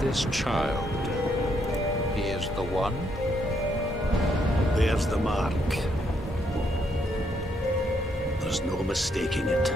This child, he is the one? There's the mark. There's no mistaking it.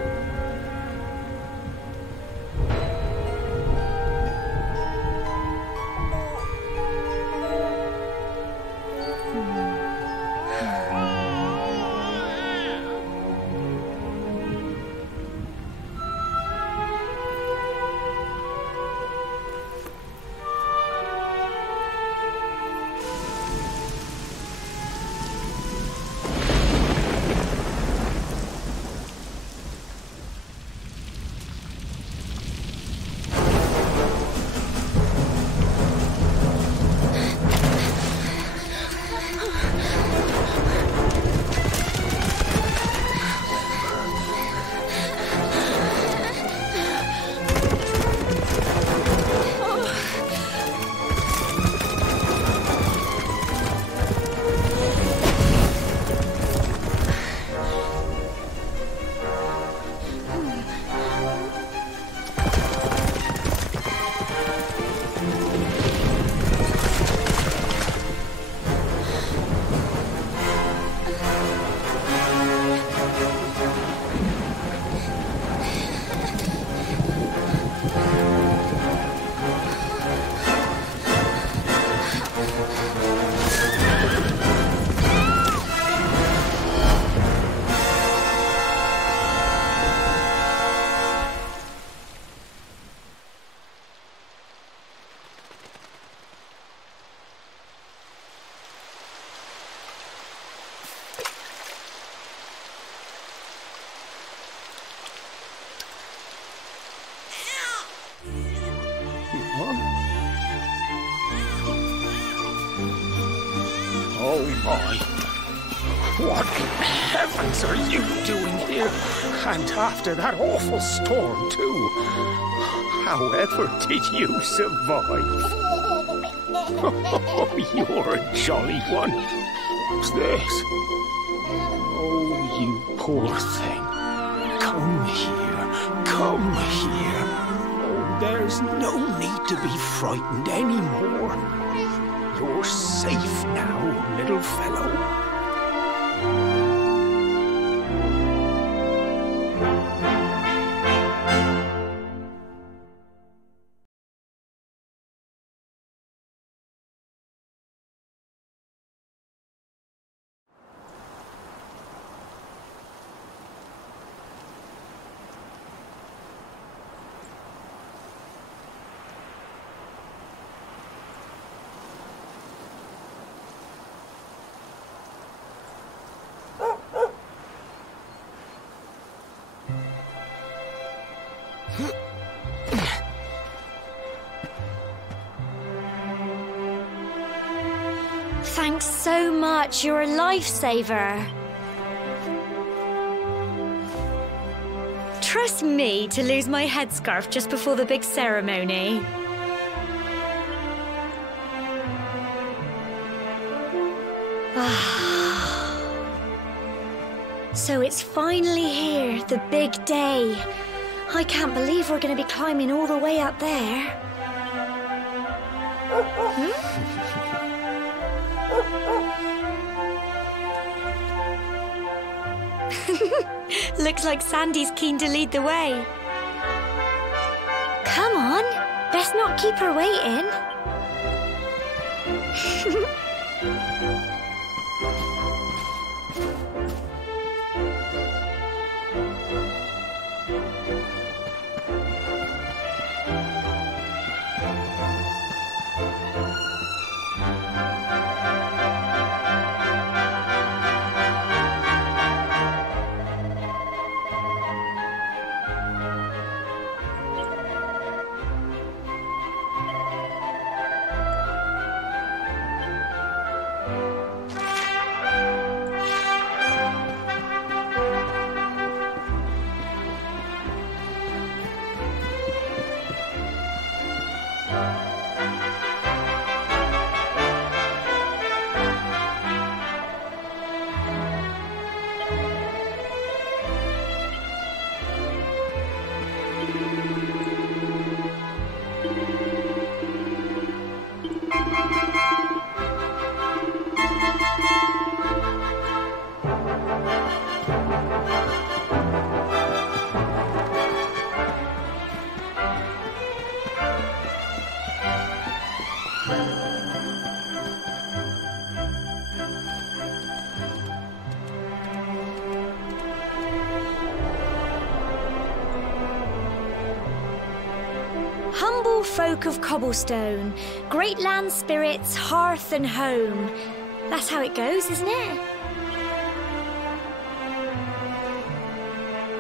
Oh my. What in heavens are you doing here? And after that awful storm, too. However did you survive? Oh, you're a jolly one. What's this? Oh, you poor thing. Come here. Come here. Oh, there's no need to be frightened anymore. You're safe now, little fellow. Thanks so much, you're a lifesaver. Trust me to lose my headscarf just before the big ceremony. So it's finally here, the big day. I can't believe we're going to be climbing all the way up there. Looks like Sandy's keen to lead the way. Come on, best not keep her waiting. Humble folk of cobblestone, great land spirits, hearth and home. That's how it goes, isn't it?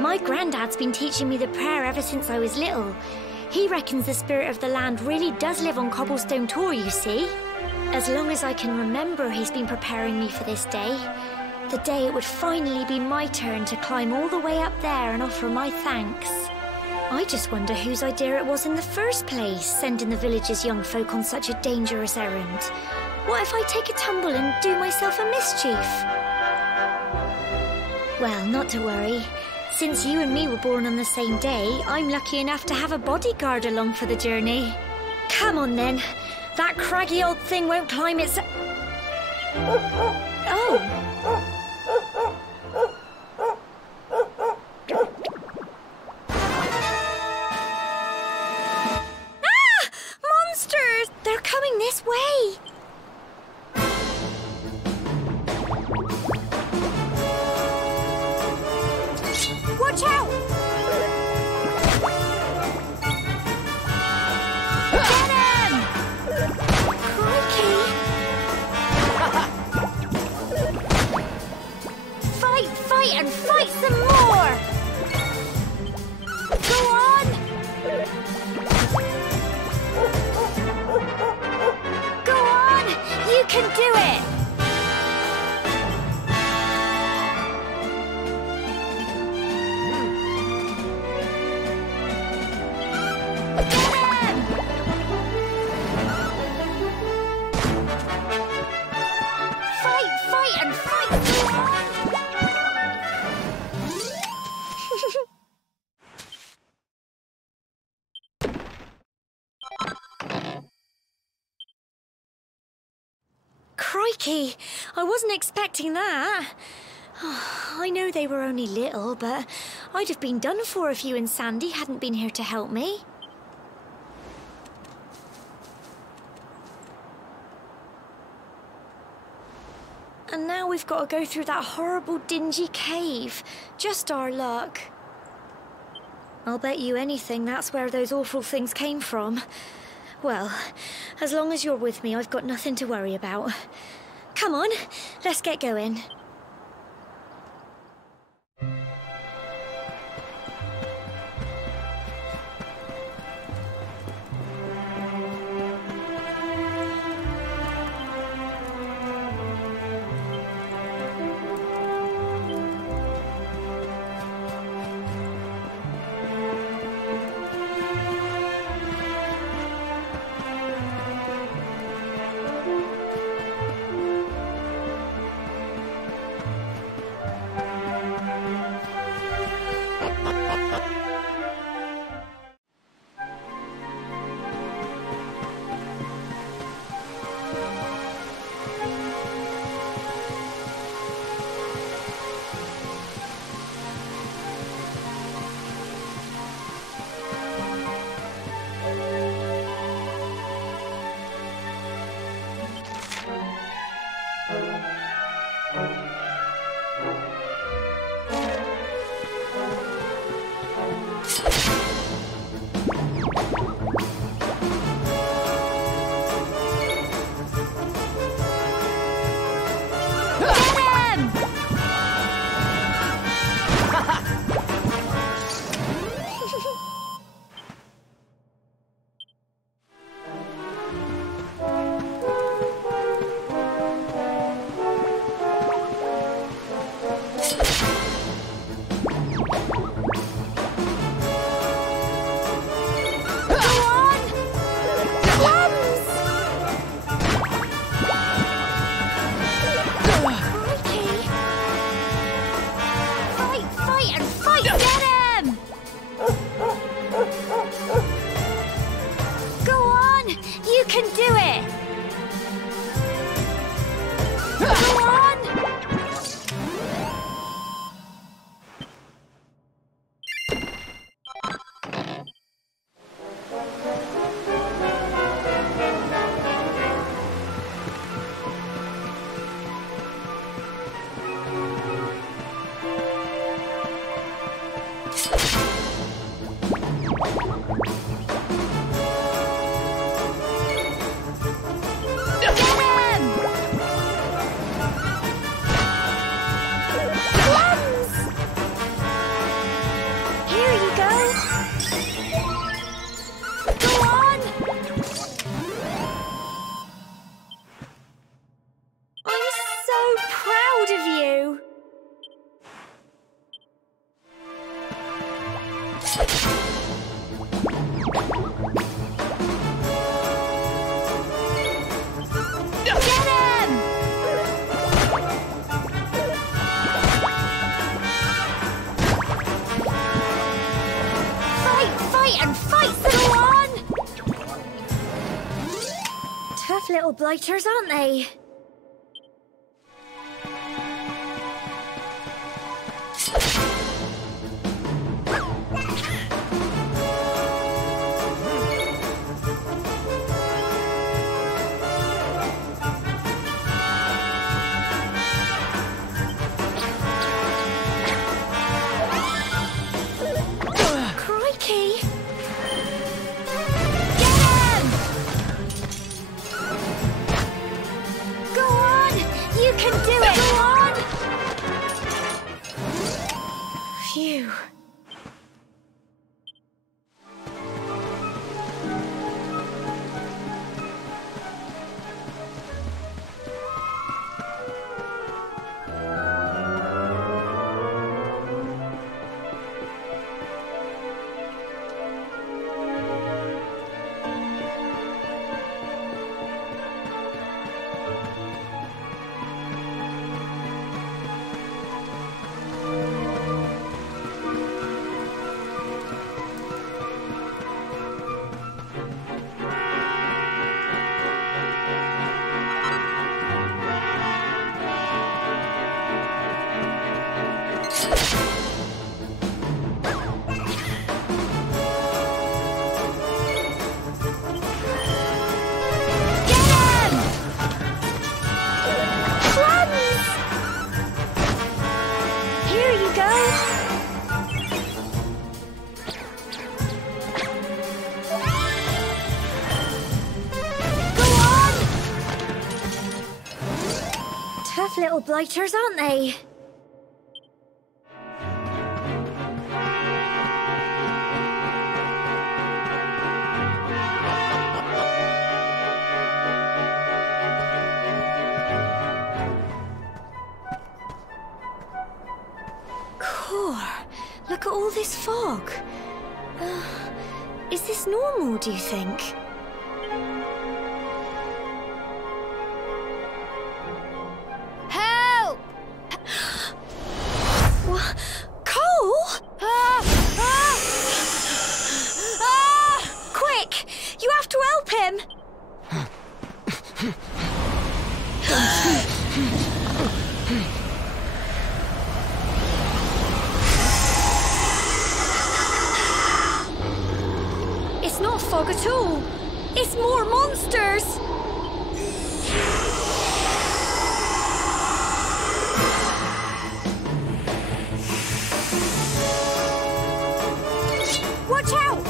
My granddad's been teaching me the prayer ever since I was little. He reckons the spirit of the land really does live on Cobblestone Tor, you see. As long as I can remember, he's been preparing me for this day. The day it would finally be my turn to climb all the way up there and offer my thanks. I just wonder whose idea it was in the first place, sending the village's young folk on such a dangerous errand. What if I take a tumble and do myself a mischief? Well, not to worry. Since you and me were born on the same day, I'm lucky enough to have a bodyguard along for the journey. Come on then. That craggy old thing won't climb its... Oh. Ah! Monsters! They're coming this way. Watch out! Get him! Crikey! Fight, and fight some more! Go on! Go on! You can do it! Crikey, I wasn't expecting that. Oh, I know they were only little, but I'd have been done for if you and Sandy hadn't been here to help me. And now we've got to go through that horrible, dingy cave. Just our luck. I'll bet you anything that's where those awful things came from. Well, as long as you're with me, I've got nothing to worry about. Come on, let's get going. Little blighters, aren't they? Little blighters, aren't they? Cool. Look at all this fog. Is this normal, do you think? It's not fog at all. It's more monsters. Watch out!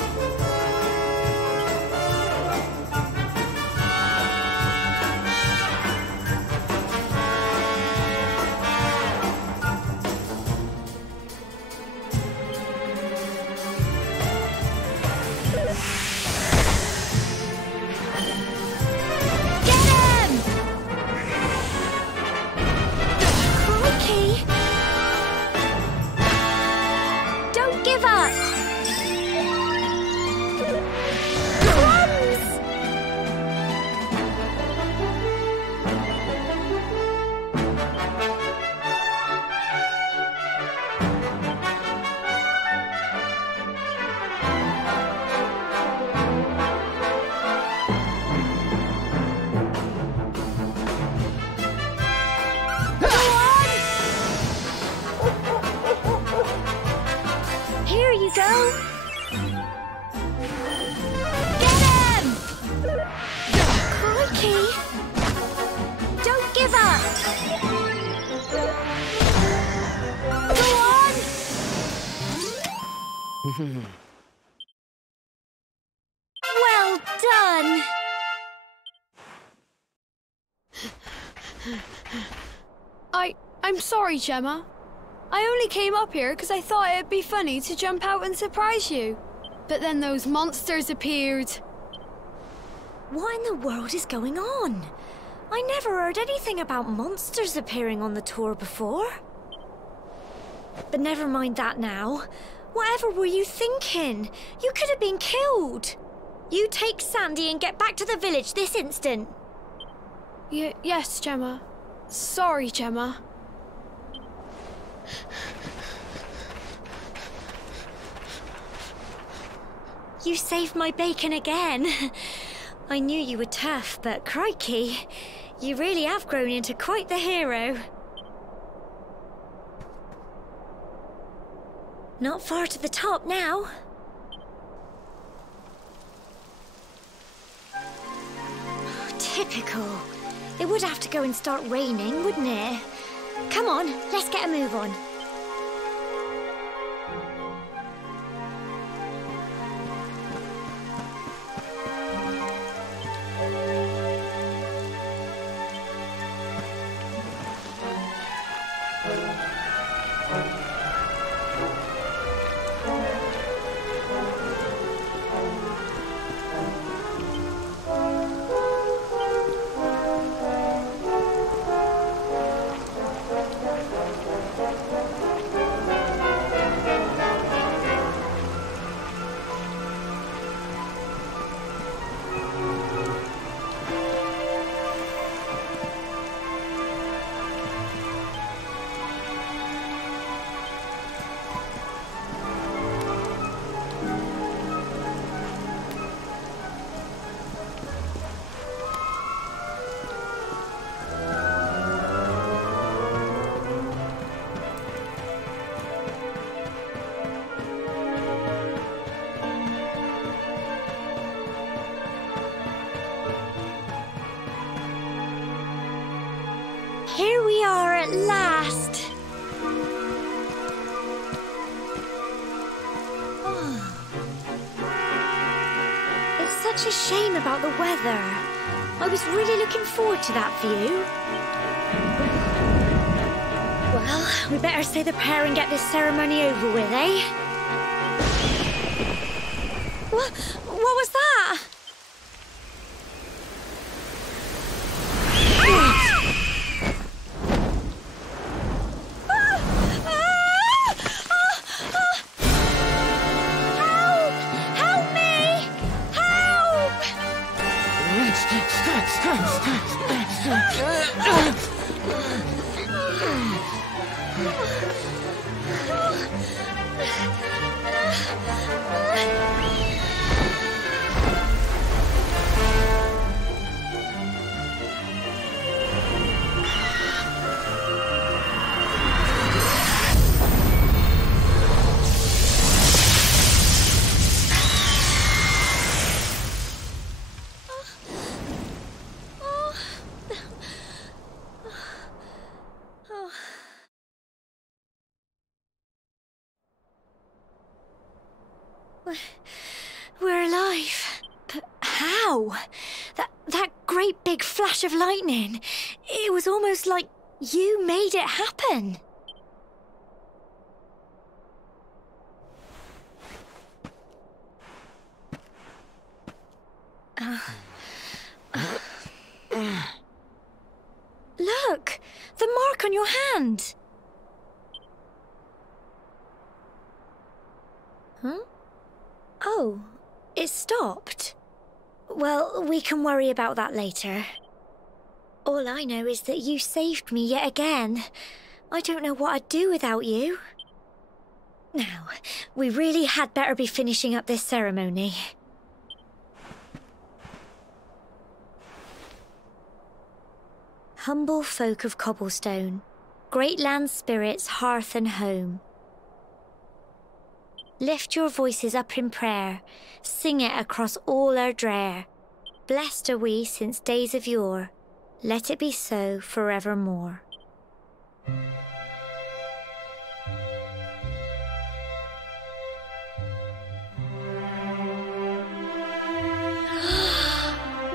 Well done! I'm sorry, Gemma. I only came up here because I thought it'd be funny to jump out and surprise you. But then those monsters appeared. What in the world is going on? I never heard anything about monsters appearing on the tour before. But never mind that now. Whatever were you thinking? You could have been killed. You take Sandy and get back to the village this instant. Yes, Gemma. Sorry, Gemma. You saved my bacon again. I knew you were tough, but crikey, you really have grown into quite the hero. Not far to the top now. Typical. It would have to go and start raining, wouldn't it? Come on, let's get a move on. Here we are at last. It's such a shame about the weather. I was really looking forward to that view. Well, we better say the prayer and get this ceremony over with, eh? What was that? We're alive. But how? That great big flash of lightning. It was almost like you made it happen. Look! The mark on your hand! Huh? Oh, it stopped. Well, we can worry about that later. All I know is that you saved me yet again. I don't know what I'd do without you. Now, we really had better be finishing up this ceremony. Humble folk of Cobblestone, great land spirits, hearth and home. Lift your voices up in prayer, sing it across all our drear. Blessed are we since days of yore, let it be so forevermore.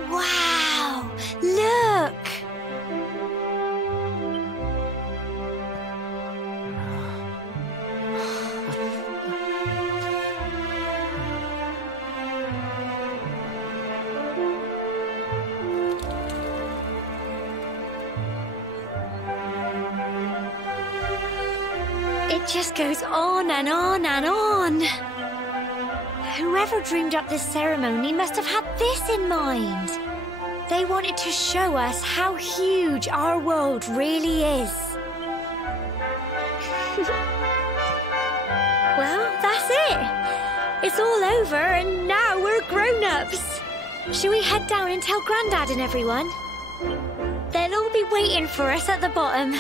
Wow! Look! just goes on and on and on. Whoever dreamed up this ceremony must have had this in mind. They wanted to show us how huge our world really is. Well, that's it. It's all over and now we're grown-ups. Shall we head down and tell Grandad and everyone? They'll all be waiting for us at the bottom.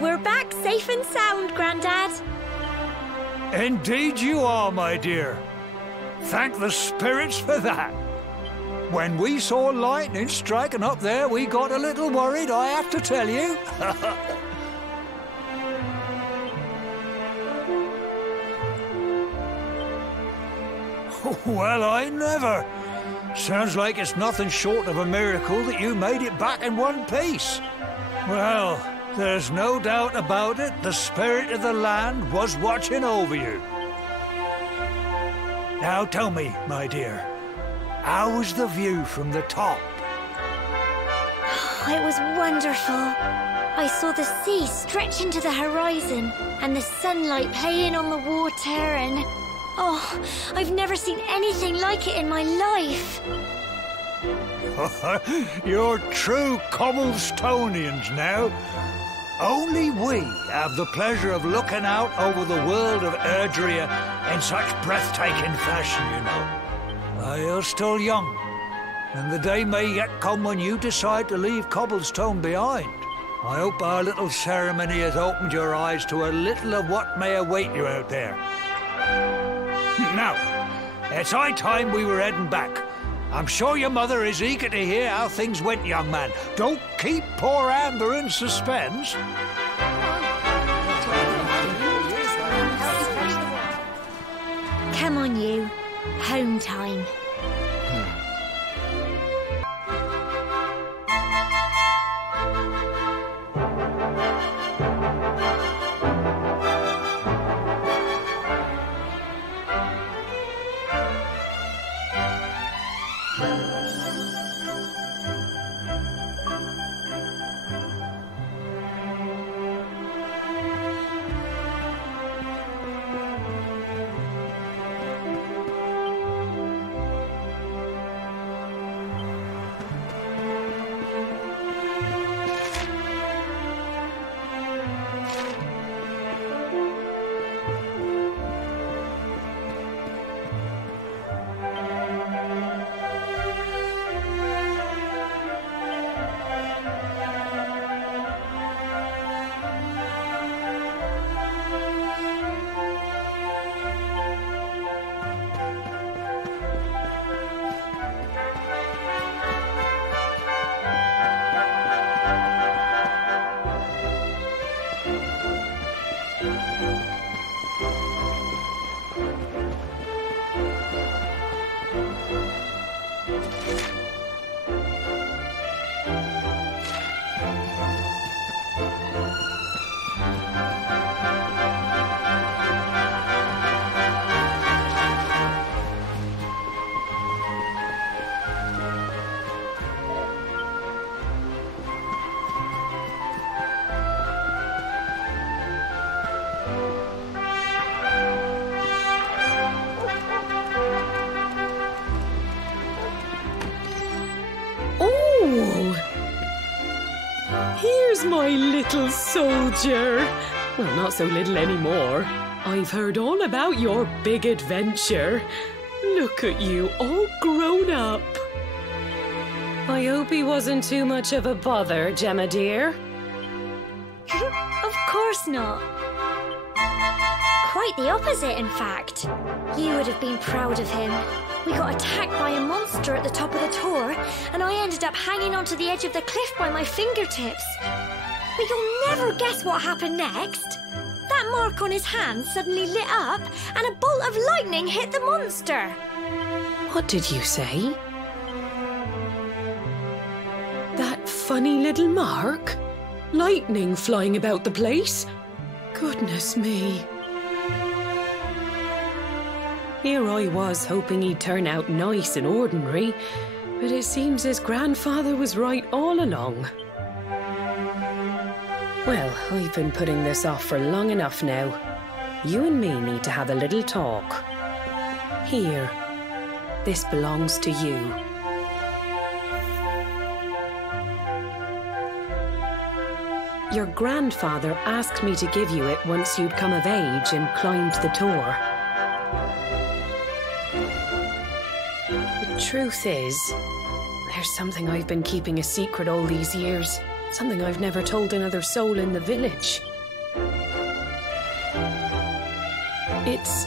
We're back safe and sound, Grandad. Indeed you are, my dear. Thank the spirits for that. When we saw lightning striking up there, we got a little worried, I have to tell you. Well, I never. Sounds like it's nothing short of a miracle that you made it back in one piece. Well, there's no doubt about it, the spirit of the land was watching over you. Now tell me, my dear, how was the view from the top? It was wonderful. I saw the sea stretch into the horizon and the sunlight playing on the water and... Oh, I've never seen anything like it in my life. You're true Cobblestonians now. Only we have the pleasure of looking out over the world of Erdrea in such breathtaking fashion, you know. You're still young, and the day may yet come when you decide to leave Cobblestone behind. I hope our little ceremony has opened your eyes to a little of what may await you out there. Now, it's high time we were heading back. I'm sure your mother is eager to hear how things went, young man. Don't keep poor Amber in suspense. Come on, you. Home time. my little soldier. Well, not so little anymore. I've heard all about your big adventure. Look at you, all grown up. I hope he wasn't too much of a bother, Gemma dear. Of course not. Quite the opposite, in fact. You would have been proud of him. We got attacked by a monster at the top of the tour, and I ended up hanging onto the edge of the cliff by my fingertips. But you'll never guess what happened next. That mark on his hand suddenly lit up, and a bolt of lightning hit the monster. What did you say? That funny little mark? Lightning flying about the place? Goodness me. Here I was hoping he'd turn out nice and ordinary, but it seems his grandfather was right all along. Well, I've been putting this off for long enough now. You and me need to have a little talk. Here, this belongs to you. Your grandfather asked me to give you it once you'd come of age and climbed the tour. The truth is, there's something I've been keeping a secret all these years. Something I've never told another soul in the village. It's...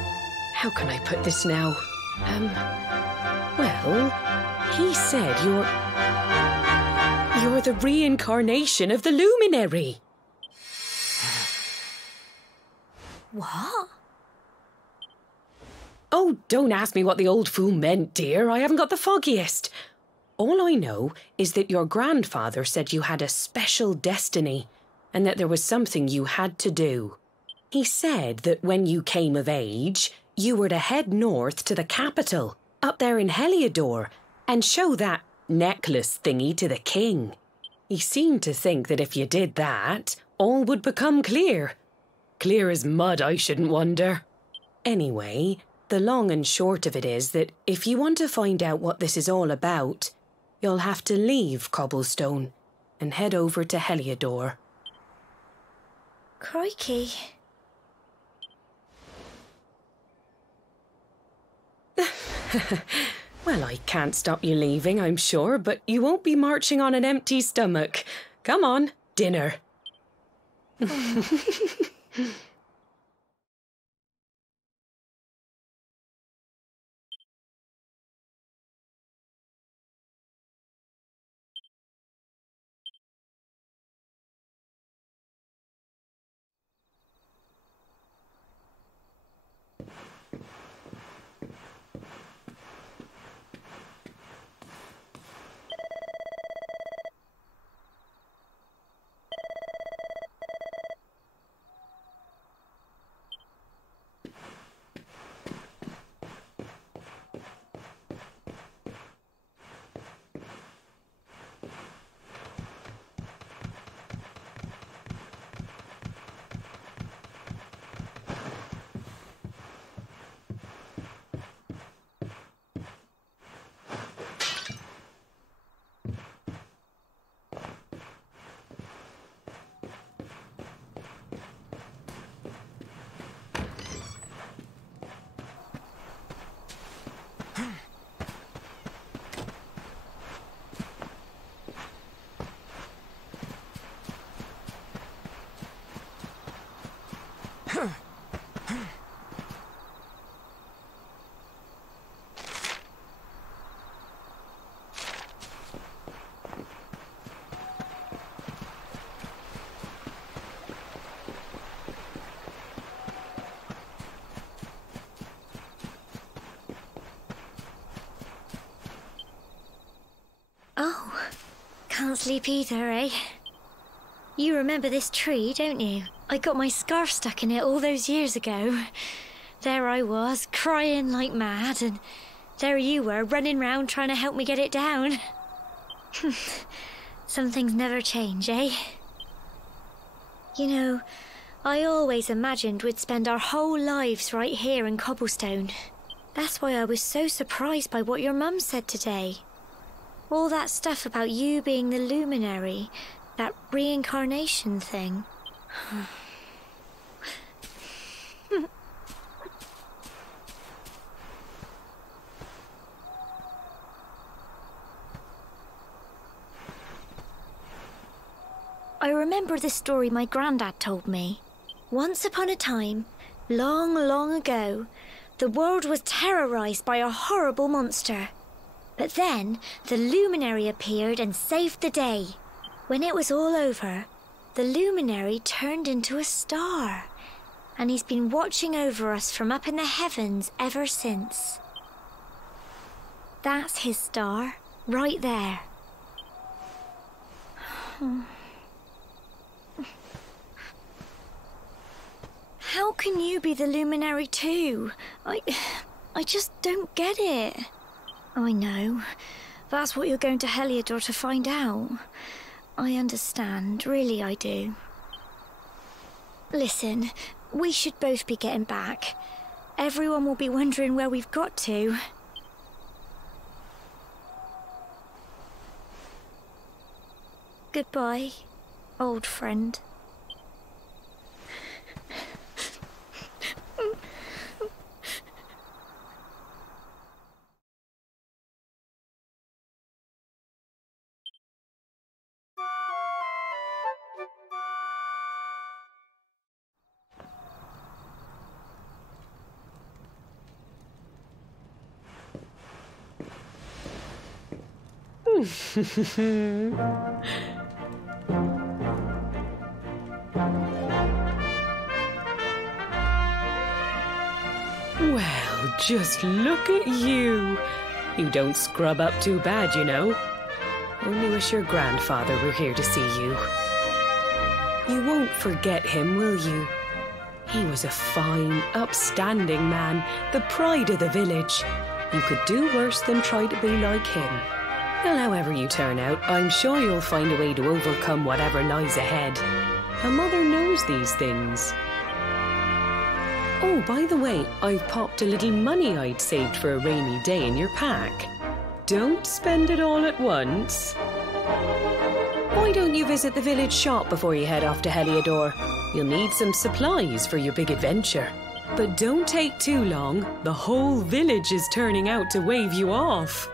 how can I put this now? Well, he said you're the reincarnation of the luminary. What? Oh, don't ask me what the old fool meant, dear. I haven't got the foggiest. All I know is that your grandfather said you had a special destiny and that there was something you had to do. He said that when you came of age, you were to head north to the capital, up there in Heliodor, and show that necklace thingy to the king. He seemed to think that if you did that, all would become clear. Clear as mud, I shouldn't wonder. Anyway, the long and short of it is that if you want to find out what this is all about, you'll have to leave Cobblestone and head over to Heliodor. Crikey. Well, I can't stop you leaving, I'm sure, but you won't be marching on an empty stomach. Come on, dinner. Oh, can't sleep either, eh? You remember this tree, don't you? I got my scarf stuck in it all those years ago. There I was, crying like mad, and there you were, running round trying to help me get it down. Some things never change, eh? You know, I always imagined we'd spend our whole lives right here in Cobblestone. That's why I was so surprised by what your mum said today. All that stuff about you being the luminary, That reincarnation thing. I remember the story my granddad told me. Once upon a time, long, long ago, the world was terrorized by a horrible monster. But then, the luminary appeared and saved the day. When it was all over, the luminary turned into a star. And he's been watching over us from up in the heavens ever since. That's his star, right there. How can you be the luminary too? I just don't get it. I know. That's what you're going to Heliodor to find out. I understand, really I do. Listen, we should both be getting back. Everyone will be wondering where we've got to. Goodbye, old friend. Well, just look at you. You don't scrub up too bad, you know. Only wish your grandfather were here to see you. You won't forget him, will you? He was a fine, upstanding man, the pride of the village. You could do worse than try to be like him. Well, however you turn out, I'm sure you'll find a way to overcome whatever lies ahead. A mother knows these things. Oh, by the way, I've popped a little money I'd saved for a rainy day in your pack. Don't spend it all at once. Why don't you visit the village shop before you head off to Heliodor? You'll need some supplies for your big adventure. But don't take too long. The whole village is turning out to wave you off.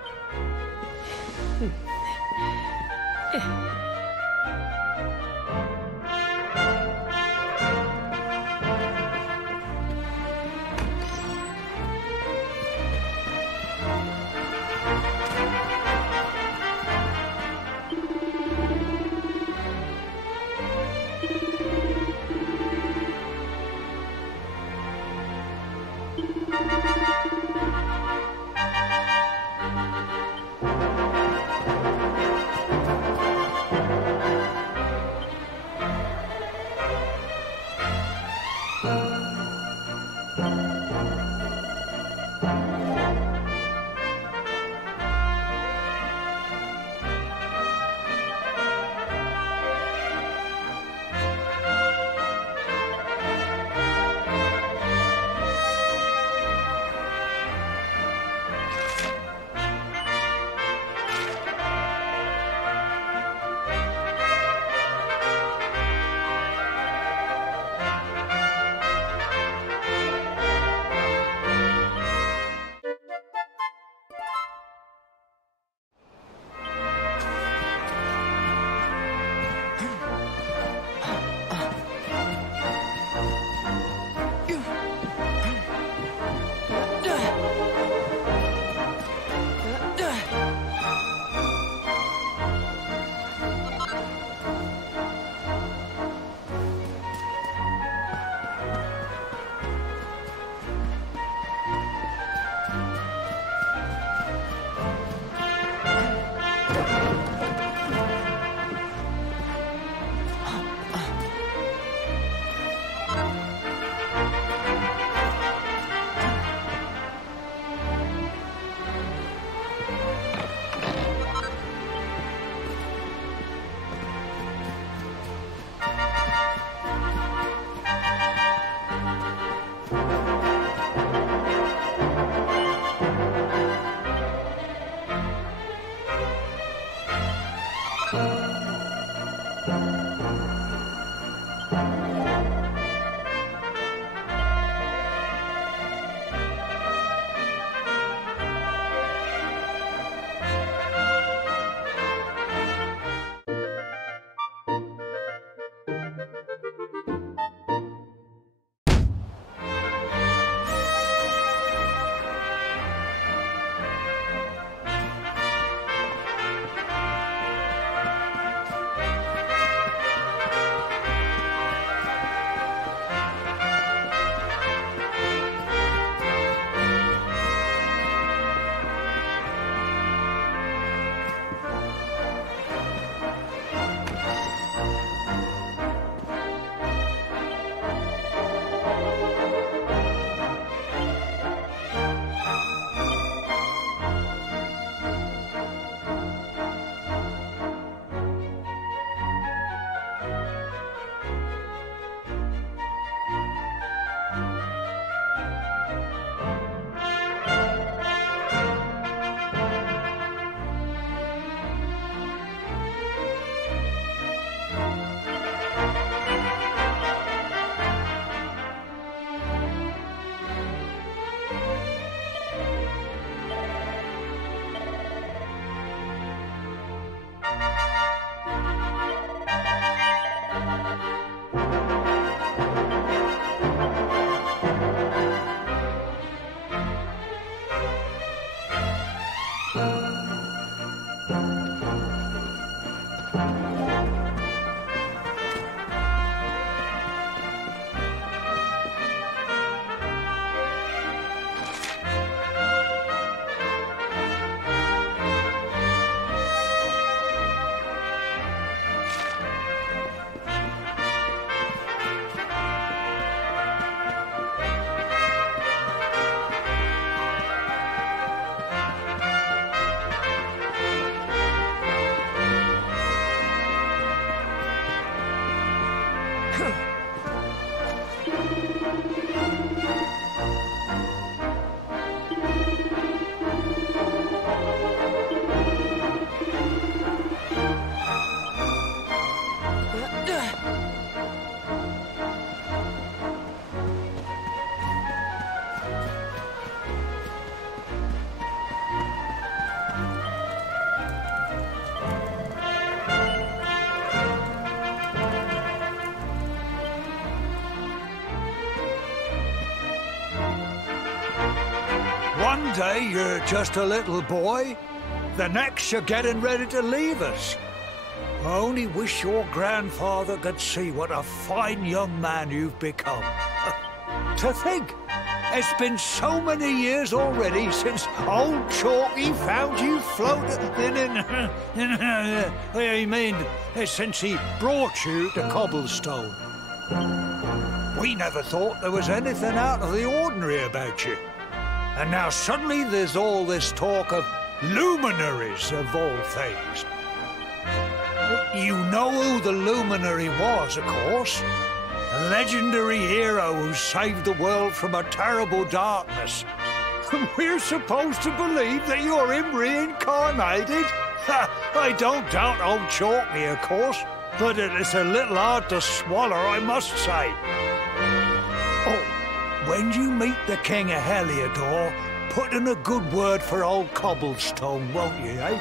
day you're just a little boy, the next you're getting ready to leave us. I only wish your grandfather could see what a fine young man you've become. To think, it's been so many years already since old Chalky found you floating since he brought you to Cobblestone. We never thought there was anything out of the ordinary about you. And now suddenly there's all this talk of luminaries of all things. You know who the luminary was, of course. A legendary hero who saved the world from a terrible darkness. And we're supposed to believe that you're him reincarnated? I don't doubt old Chalky, of course, but it's a little hard to swallow, I must say. Oh, when you meet the King of Heliodor, put in a good word for old Cobblestone, won't you, eh?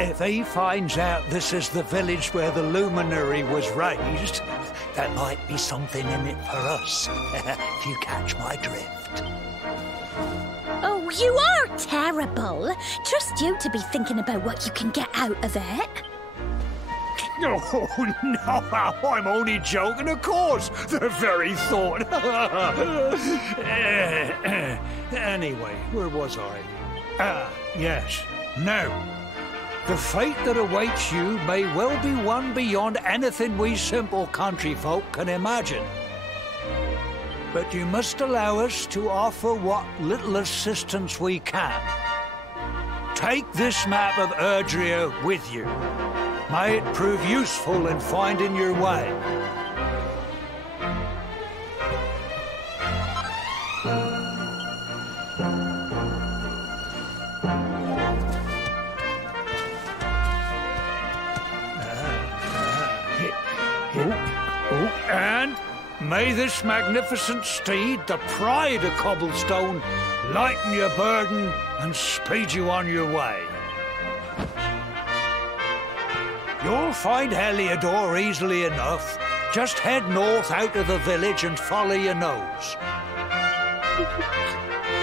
If he finds out this is the village where the luminary was raised, there might be something in it for us, if you catch my drift. Oh, you are terrible. Trust you to be thinking about what you can get out of it. Oh, no, I'm only joking, of course. The very thought. Anyway, where was I? Ah, yes. Now, the fate that awaits you may well be one beyond anything we simple country folk can imagine. But you must allow us to offer what little assistance we can. Take this map of Erdrea with you. May it prove useful in finding your way. And may this magnificent steed, the pride of Cobblestone, lighten your burden and speed you on your way. You'll find Heliodor easily enough. Just head north out of the village and follow your nose.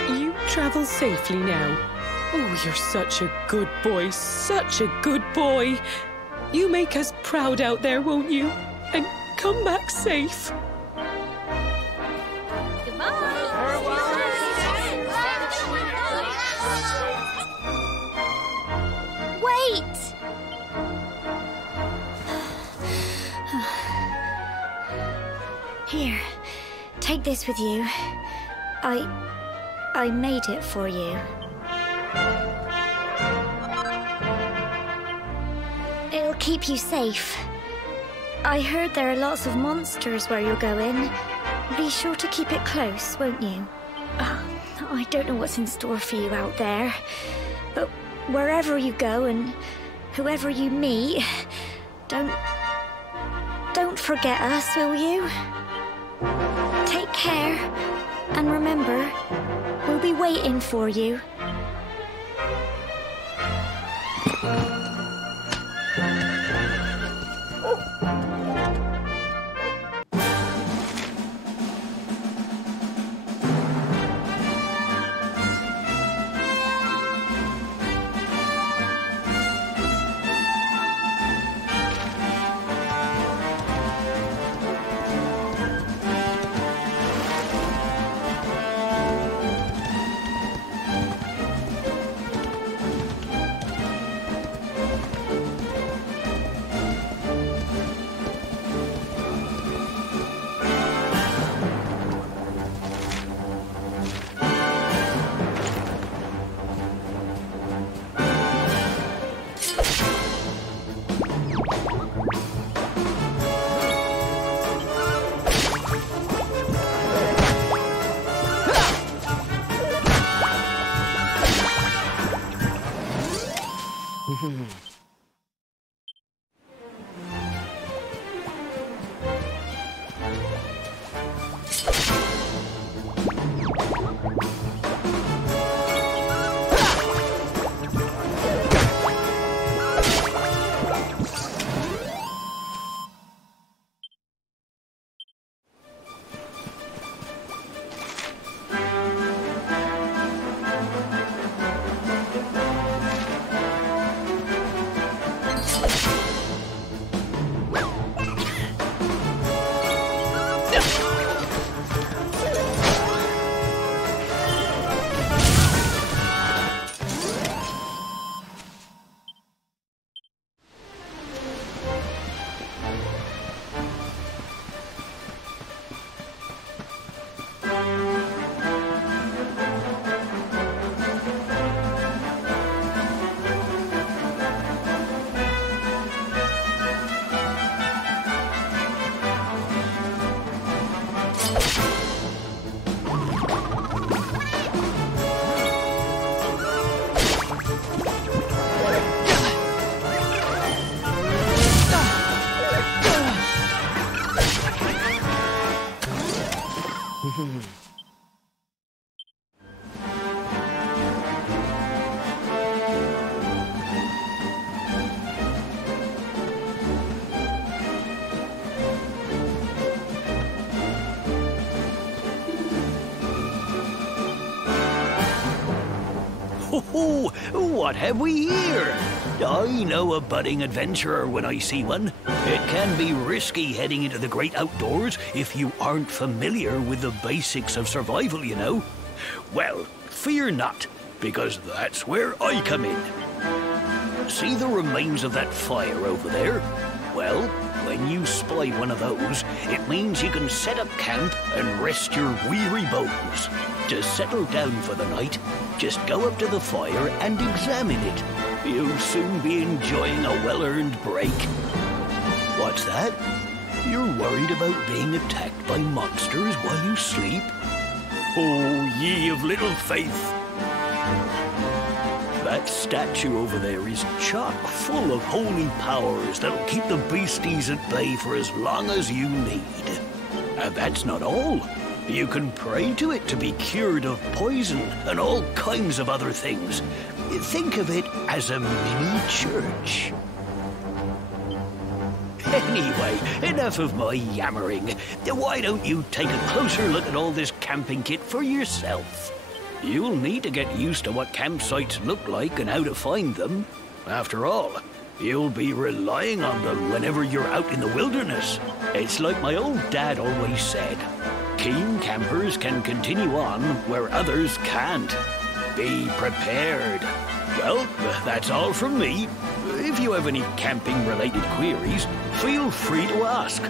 You travel safely now. Oh, you're such a good boy, such a good boy. You make us proud out there, won't you? And come back safe. Wait! Here, take this with you. I made it for you. It'll keep you safe. I heard there are lots of monsters where you're going. Be sure to keep it close, won't you? I don't know what's in store for you out there, but wherever you go and whoever you meet, don't forget us, will you? Take care, and remember, we'll be waiting for you. Oh, what have we here? I know a budding adventurer when I see one. It can be risky heading into the great outdoors if you aren't familiar with the basics of survival, you know. Well, fear not, because that's where I come in. See the remains of that fire over there? Well, when you spy one of those, it means you can set up camp and rest your weary bones. To settle down for the night, just go up to the fire and examine it. You'll soon be enjoying a well-earned break. What's that? You're worried about being attacked by monsters while you sleep? Oh, ye of little faith! That statue over there is chock full of holy powers that'll keep the beasties at bay for as long as you need. And that's not all. You can pray to it to be cured of poison and all kinds of other things. Think of it as a mini church. Anyway, enough of my yammering. Why don't you take a closer look at all this camping kit for yourself? You'll need to get used to what campsites look like and how to find them. After all, you'll be relying on them whenever you're out in the wilderness. It's like my old dad always said, keen campers can continue on where others can't. Be prepared. Well, that's all from me. If you have any camping-related queries, feel free to ask.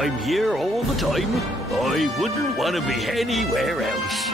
I'm here all the time. I wouldn't want to be anywhere else.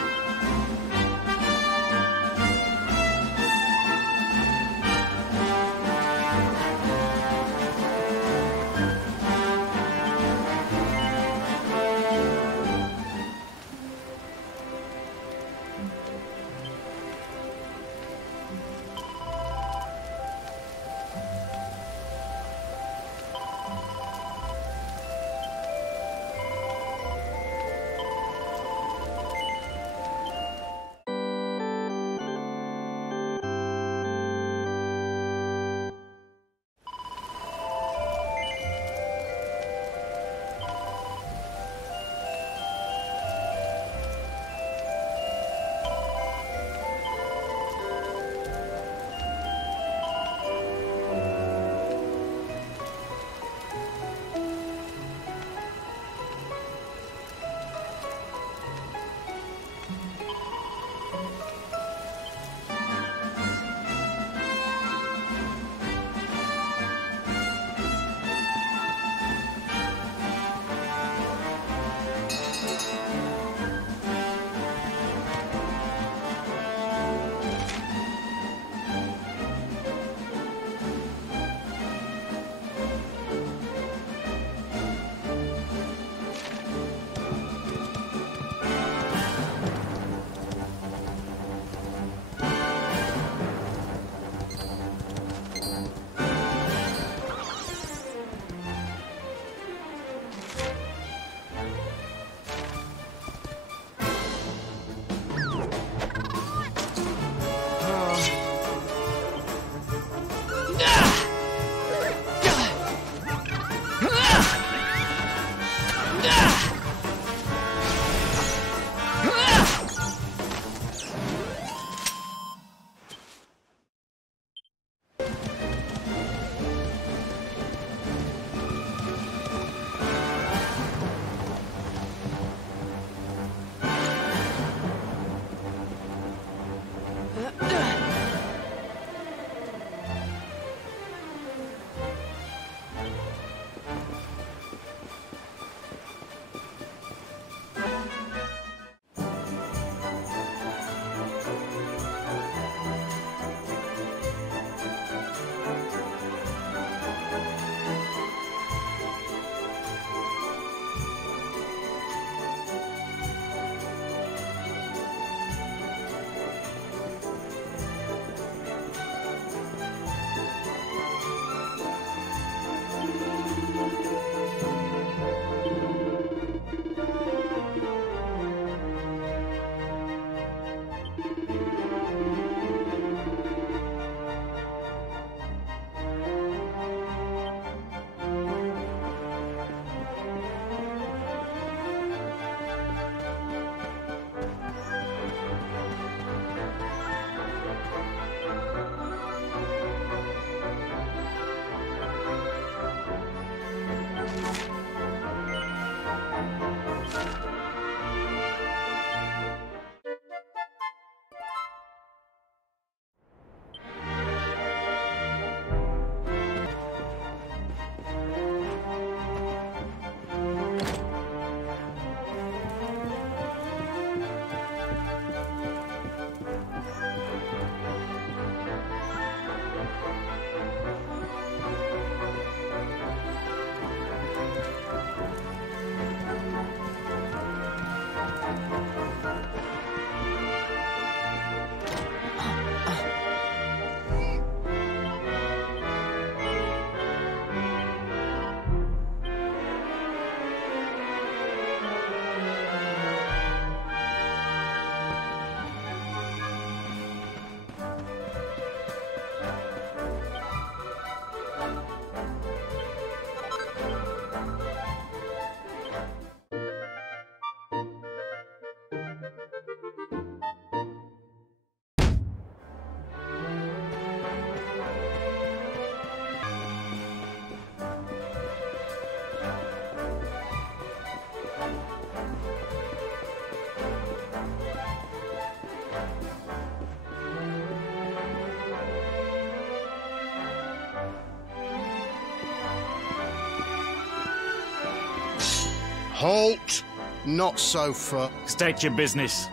Halt! Not so far. State your business.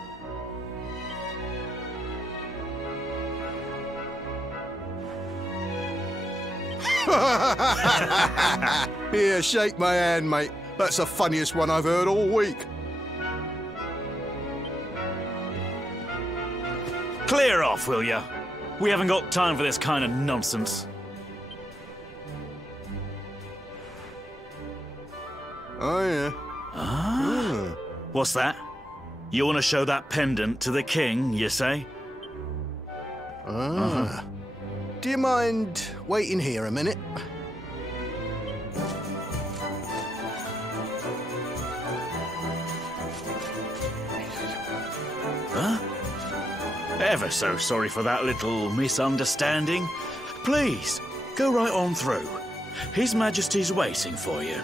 Here, shake my hand, mate. That's the funniest one I've heard all week. Clear off, will ya? We haven't got time for this kind of nonsense. Oh, yeah. Ah? What's that? You want to show that pendant to the king, you say? Ah. Do you mind waiting here a minute? Huh? Ever so sorry for that little misunderstanding. Please, go right on through. His Majesty's waiting for you.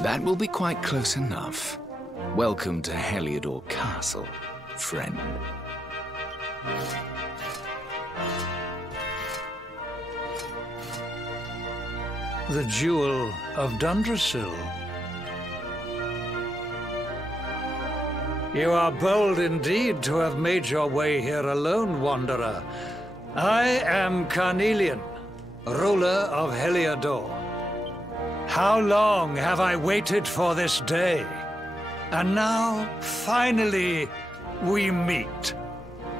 That will be quite close enough. Welcome to Heliodor Castle, friend. The Jewel of Dundrasil. You are bold indeed to have made your way here alone, Wanderer. I am Carnelian, ruler of Heliodor. How long have I waited for this day? And now, finally, we meet.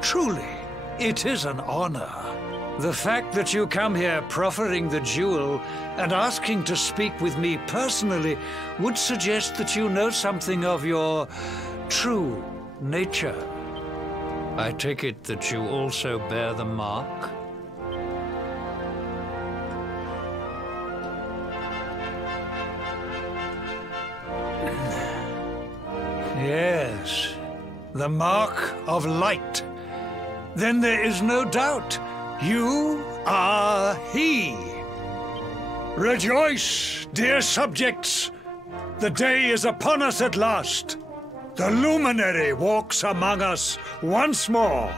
Truly, it is an honor. The fact that you come here proffering the jewel and asking to speak with me personally would suggest that you know something of your true nature. I take it that you also bear the mark? Yes, the mark of light. Then there is no doubt. You are he. Rejoice, dear subjects. The day is upon us at last. The luminary walks among us once more.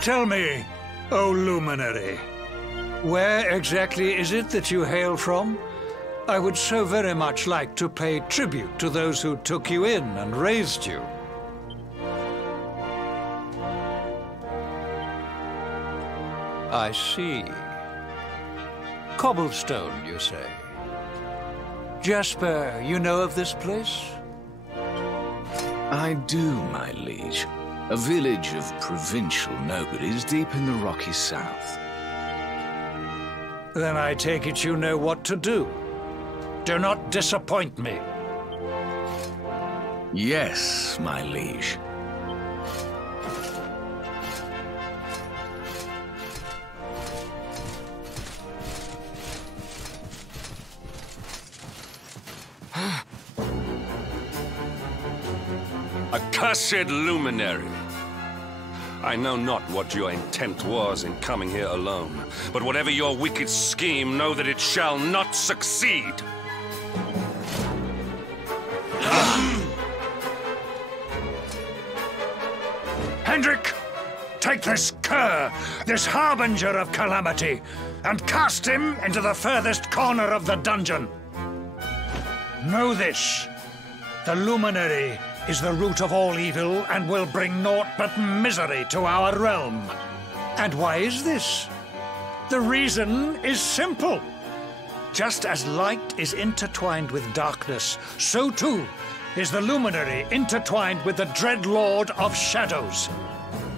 Tell me, O luminary, where exactly is it that you hail from? I would so very much like to pay tribute to those who took you in and raised you. I see. Cobblestone, you say? Jasper, you know of this place? I do, my liege. A village of provincial nobodies deep in the rocky south. Then I take it you know what to do. Do not disappoint me. Yes, my liege. Accursed luminary! I know not what your intent was in coming here alone, but whatever your wicked scheme, know that it shall not succeed! Hendrik, take this cur, this harbinger of calamity, and cast him into the furthest corner of the dungeon. Know this, the luminary is the root of all evil and will bring naught but misery to our realm. And why is this? The reason is simple. Just as light is intertwined with darkness, so too is the luminary intertwined with the dread Lord of Shadows.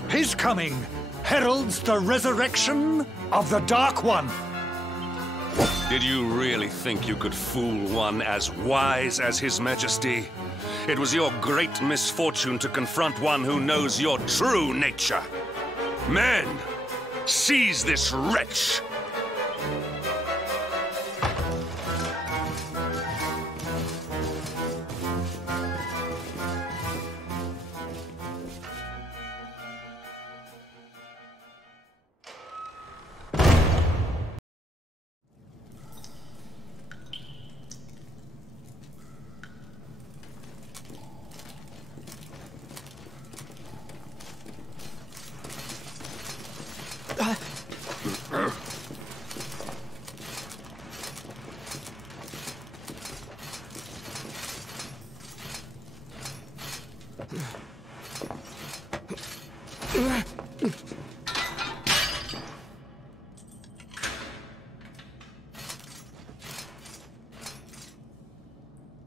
His coming heralds the resurrection of the Dark One. Did you really think you could fool one as wise as His Majesty? It was your great misfortune to confront one who knows your true nature. Men, seize this wretch!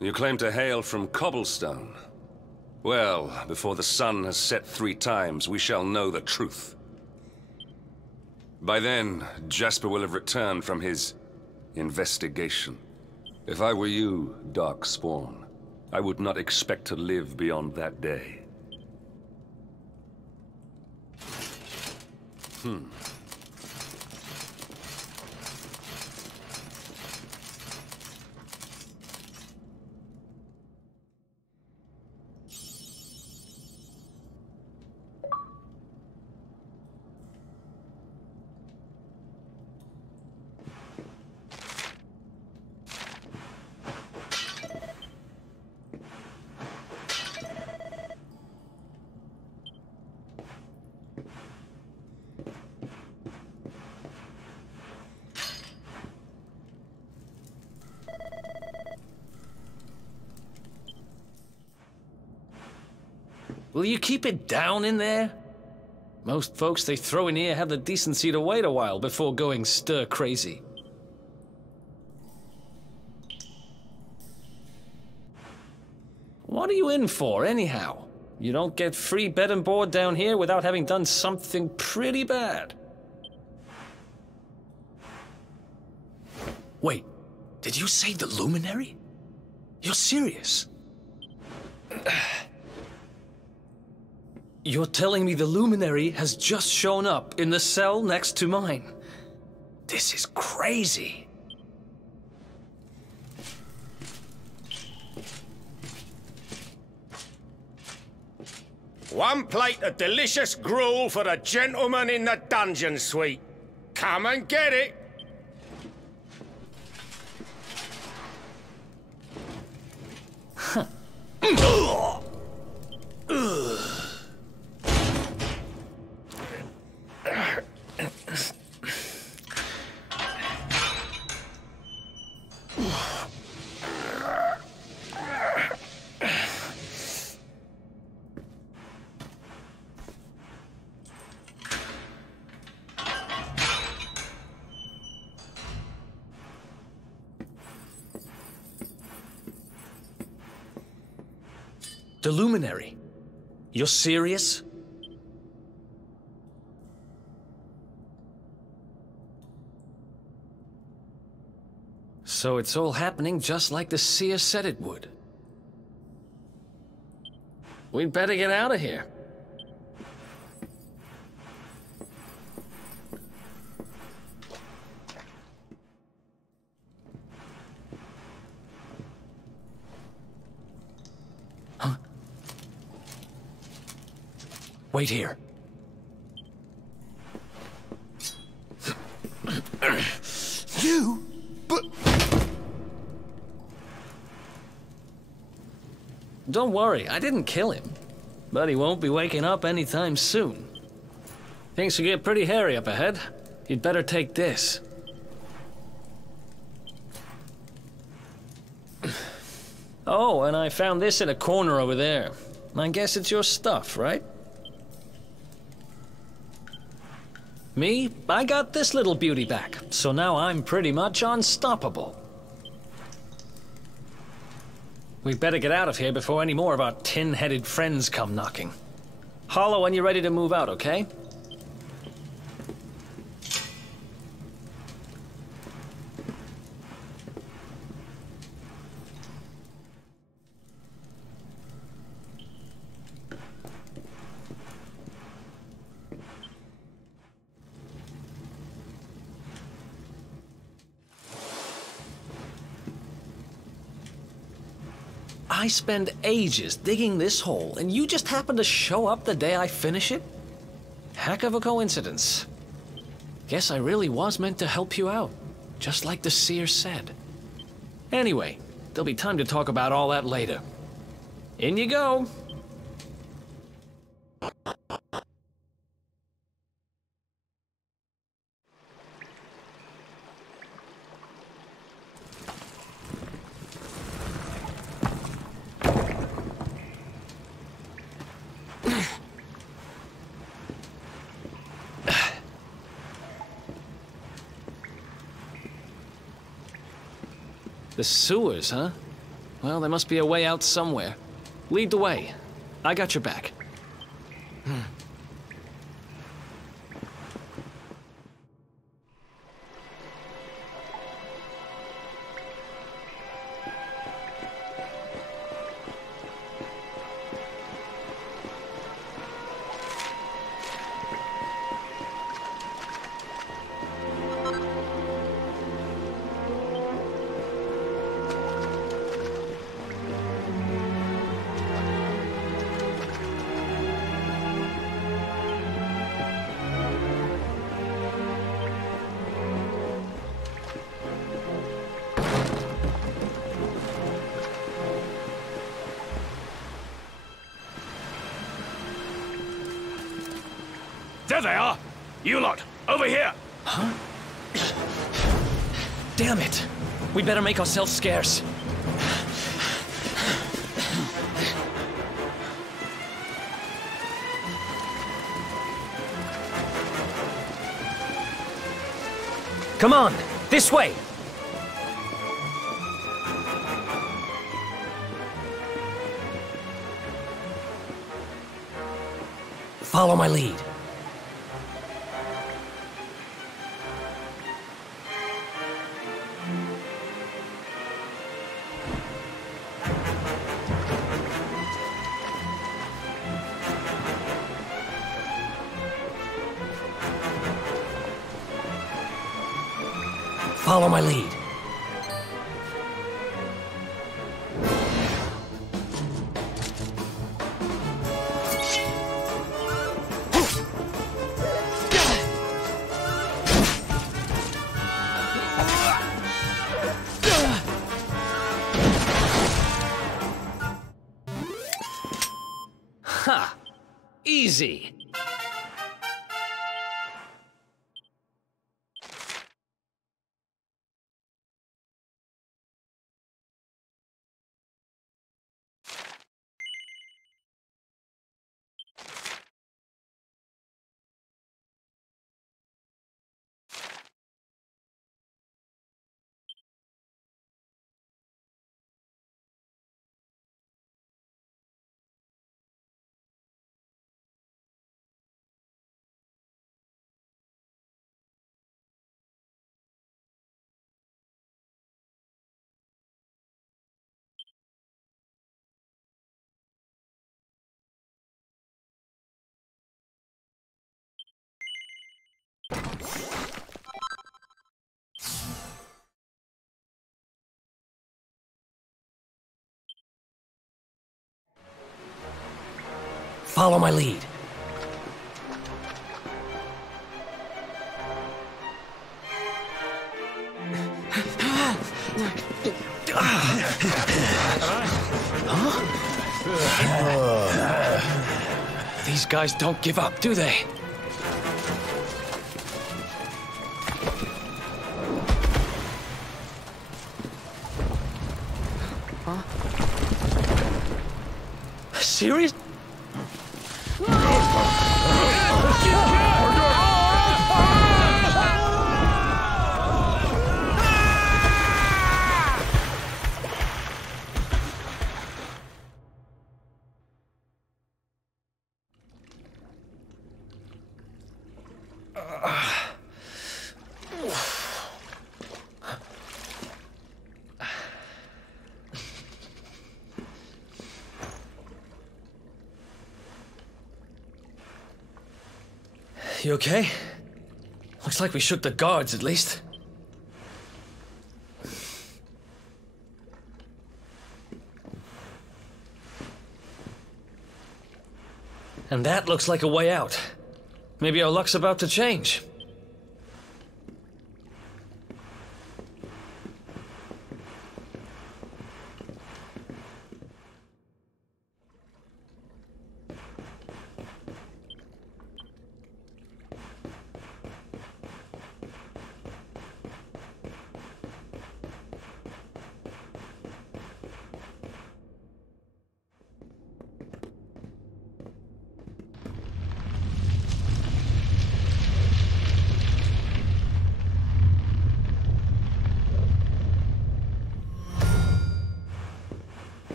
You claim to hail from Cobblestone. Well, before the sun has set 3 times, we shall know the truth. By then, Jasper will have returned from his investigation. If I were you, Darkspawn, I would not expect to live beyond that day. Will you keep it down in there? Most folks they throw in here have the decency to wait a while before going stir-crazy. What are you in for, anyhow? You don't get free bed and board down here without having done something pretty bad. Wait, did you say the Luminary? You're serious? You're telling me the Luminary has just shown up in the cell next to mine? This is crazy. One plate of delicious gruel for the gentleman in the dungeon suite. Come and get it. Huh. The Luminary? You're serious? So it's all happening just like the seer said it would. We'd better get out of here. Huh? Wait here. You? But... Don't worry, I didn't kill him. But he won't be waking up anytime soon. Things will get pretty hairy up ahead. You'd better take this. Oh, and I found this in a corner over there. I guess it's your stuff, right? Me? I got this little beauty back, so now I'm pretty much unstoppable. We'd better get out of here before any more of our tin-headed friends come knocking. Holler when you're ready to move out, okay? I spend ages digging this hole, and you just happen to show up the day I finish it? Heck of a coincidence. Guess I really was meant to help you out, just like the seer said. Anyway, there'll be time to talk about all that later. In you go. The sewers, huh? Well, there must be a way out somewhere. Lead the way. I got your back. There they are! You lot, over here! Huh? Damn it! We better make ourselves scarce. Come on! This way! Follow my lead. Follow my lead. Ha! Easy. Follow my lead. These guys don't give up, do they? Huh? serious? You okay? Looks like we shook the guards, at least. And that looks like a way out. Maybe our luck's about to change.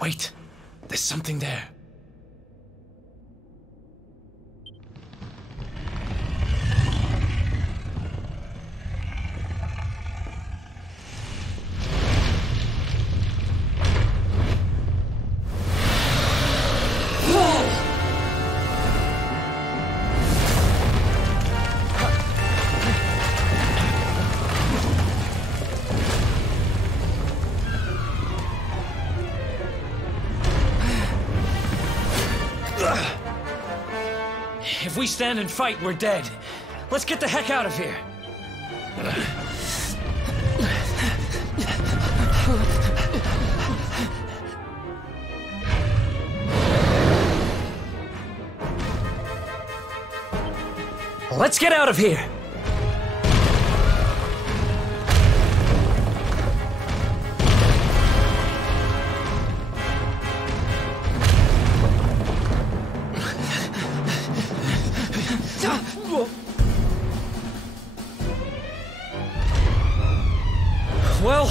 Wait, there's something there. If we stand and fight, we're dead. Let's get the heck out of here. Let's get out of here. Well,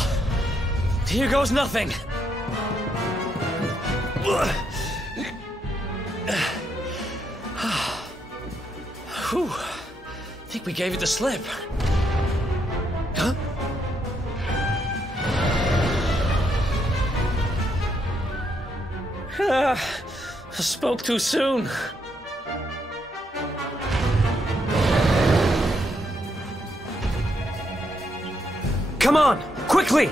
here goes nothing. Whew. I think we gave it the slip. Huh? I spoke too soon. Come on, quickly!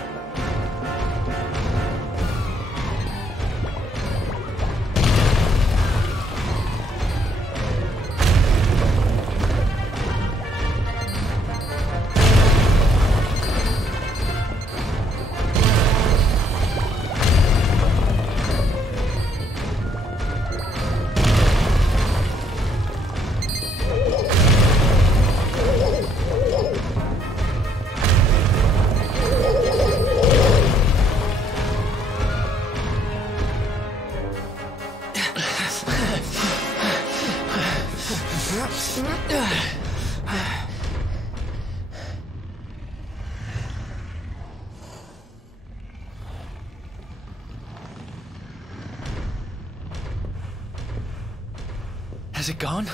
Has it gone?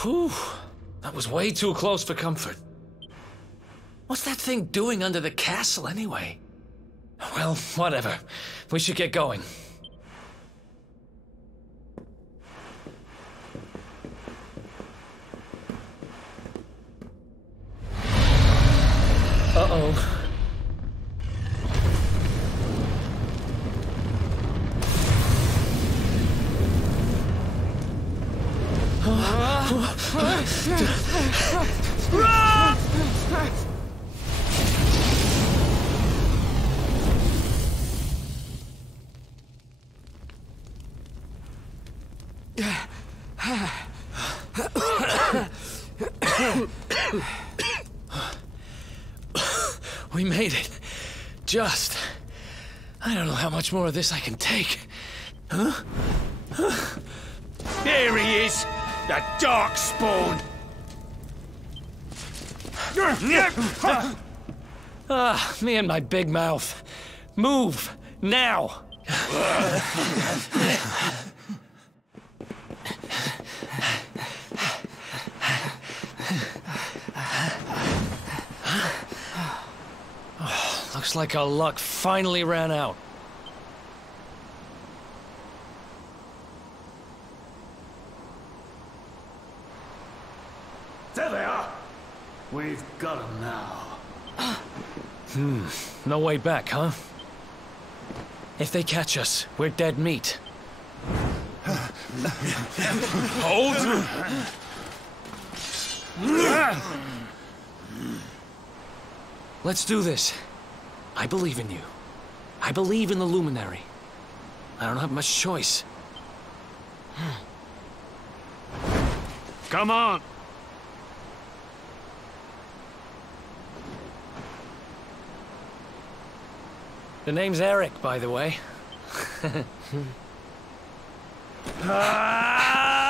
Whew. That was way too close for comfort. What's that thing doing under the castle, anyway? Well, whatever. We should get going. Uh-oh. We made it. Just. I don't know how much more of this I can take. Huh? Here he is, the Darkspawn. Me and my big mouth. Move, now! Looks like our luck finally ran out. There they are. We've got them now. No way back, huh? If they catch us, we're dead meat. Hold! Let's do this. I believe in you. I believe in the Luminary. I don't have much choice. Come on! The name's Eric, by the way. Ah!